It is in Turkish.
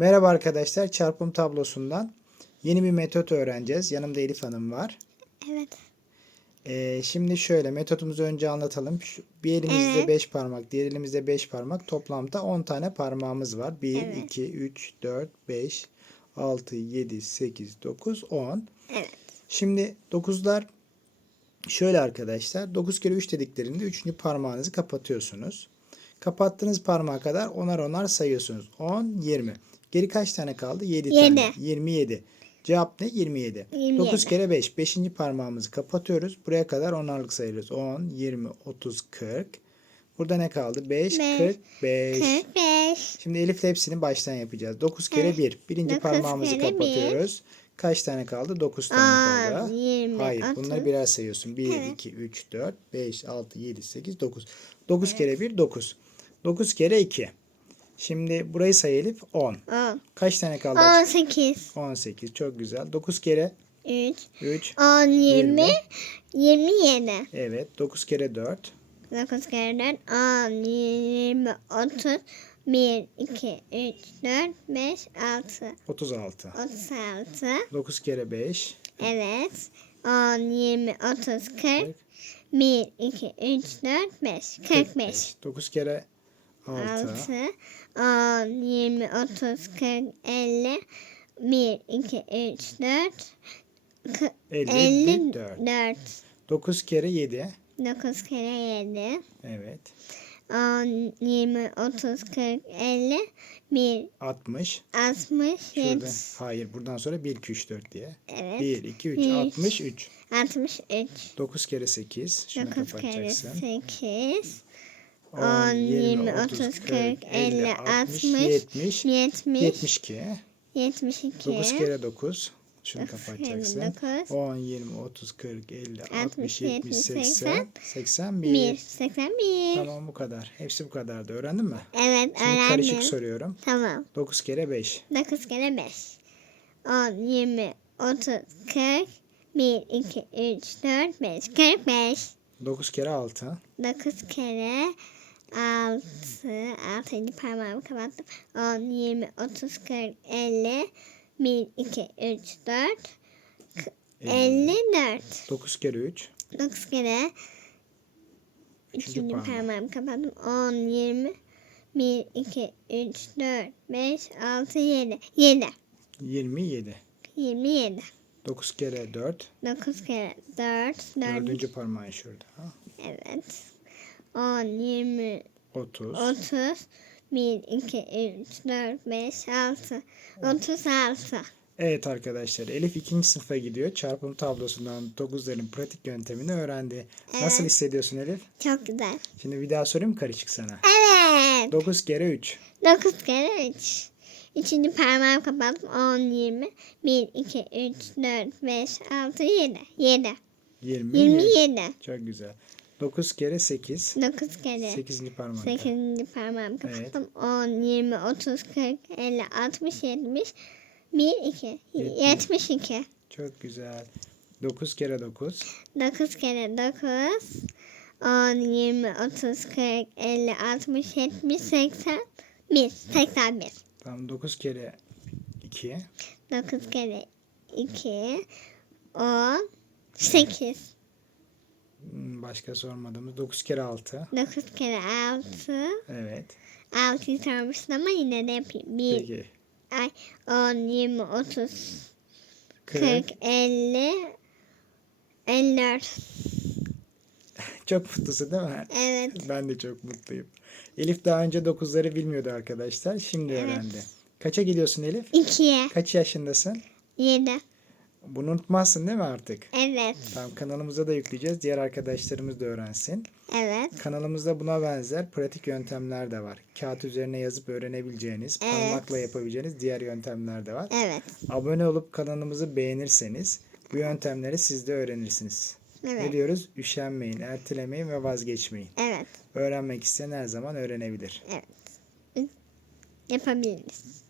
Merhaba arkadaşlar, çarpım tablosundan yeni bir metot öğreneceğiz. Yanımda Elif Hanım var. Evet. Ee, şimdi şöyle metodumuzu önce anlatalım. Şu- Bir elimizde Evet. 5 parmak, diğer elimizde 5 parmak. Toplamda 10 tane parmağımız var. 1, Evet. 2, 3, 4, 5, 6, 7, 8, 9, 10. Evet. Şimdi 9'lar şöyle arkadaşlar. 9 kere 3 dediklerinde 3. parmağınızı kapatıyorsunuz. Kapattığınız parmağa kadar onar onar sayıyorsunuz. 10, 20. Geri kaç tane kaldı? 7 tane. Yedi. 27. Cevap ne? 27. 27. 9 kere 5. 5. parmağımızı kapatıyoruz. Buraya kadar onarlık sayıyoruz. 10, 20, 30, 40. Burada ne kaldı? 5, Beş. 45. 45. Şimdi Elif'le hepsini baştan yapacağız. 9 kere Evet. 1. Birinci Dokuz parmağımızı kere kapatıyoruz. Kaç tane kaldı? 9 tane Aa, kaldı. 20, Hayır. 30. Bunları birer sayıyorsun. 1, Evet. 2, 3, 4, 5, 6, 7, 8, 9. 9 kere 1, 9. 9 kere 2. Şimdi burayı say Elif. 10. 10. Kaç tane kaldı? 18. 18. Çok güzel. 9 kere 3. 3. 10, 20. Yirmi. 27. Evet. 9 kere 4. 9 kere 4. 10, 20, 30. 1, 2, 3, 4, 5, 6. 36. 36. 9 kere 5. Evet. 10, 20, 30, 40. 1, 2, 3, 4, 5. 45. 9 kere 6. 6 10 20 30 40 50 1 2 3 4 54. 54 9 kere 7. 9 kere 7 Evet. 10 20 30 40 50 1 60. 60 Şurada. 7 Hayır. Buradan sonra 1, 2, 3, 4 diye. Evet 1, 2, 3. Bir. 63. 63 9 kere 8. Şunu 9 kere kapatacaksın. 8 10, 10 20 30 40 50 60 70. 70 72. 72 9 kere 9. Şunu kapatacaksın. dokuz. 10, 20, 30, 40, 50, 60, 60, 70, 70, 80, 81. 1 81 Tamam bu kadar. Hepsi bu kadardı. Öğrendin mi? Evet Şimdi karışık öğrendim. soruyorum. Tamam. 9 kere 5. 9 kere 5. 10, 20, 30, 40. 1, 2, 3, 4, 5. 45. 9 kere 6. 9 kere 6. 6. parmağımı kapattım. 10, 20, 30, 40, 50. 1, 2, 3, 4. 54. 9 kere 3. 9 kere Üçüncü parmağımı kapattım. 10, 20, 1, 2, 3, 4, 5, 6, 7. 7. 27. 27. 9 kere 4. 9 kere 4. 4. Dördüncü parmağın şurada. Ha? Evet. 10, 20, 30. 30. 1, 2, 3, 4, 5, 6. 36. Evet arkadaşlar Elif ikinci sınıfa gidiyor. Çarpım tablosundan 9'ların pratik yöntemini öğrendi. Nasıl Evet. hissediyorsun Elif? Çok güzel. Şimdi bir daha sorayım mı karışık sana? Evet. 9 kere 3. 9 kere 3. Üçüncü parmağımı kapattım. 10, 20, 1, 2, 3, 4, 5, 6, 7. 7. 20. 27. Çok güzel. 9 kere 8. 9 kere 8. parmak. 8. parmağımı kapattım. 10, 20, 30, 40, 50, 60, 70. 1, 2, Yetmiş. 72. Çok güzel. 9 kere 9. 9 kere 9. 10, 20, 30, 40, 50, 60, 70, 80. 1, 81. Tamam 9 kere 2. 9 kere 2. 10, 8. Başka sormadığımız 9 kere 6. 9 kere 6. Evet. 6'yı sormuşsun ama yine de yapayım. 1, Peki. ay 10, 20, 30, 40. 40, 50, 54. Çok mutlusun değil mi? Evet. Ben de çok mutluyum. Elif daha önce 9'ları bilmiyordu arkadaşlar. Şimdi Evet. öğrendi. Kaça gidiyorsun Elif? 2'ye. Kaç yaşındasın? 7. Bunu unutmazsın değil mi artık? Evet. Tamam kanalımıza da yükleyeceğiz. Diğer arkadaşlarımız da öğrensin. Evet. Kanalımızda buna benzer pratik yöntemler de var. Kağıt üzerine yazıp öğrenebileceğiniz, Evet. parmakla yapabileceğiniz diğer yöntemler de var. Evet. Abone olup kanalımızı beğenirseniz bu yöntemleri siz de öğrenirsiniz. Ne Evet. diyoruz? Üşenmeyin, ertelemeyin ve vazgeçmeyin. Evet. Öğrenmek isteyen her zaman öğrenebilir. Evet. Yapabiliriz.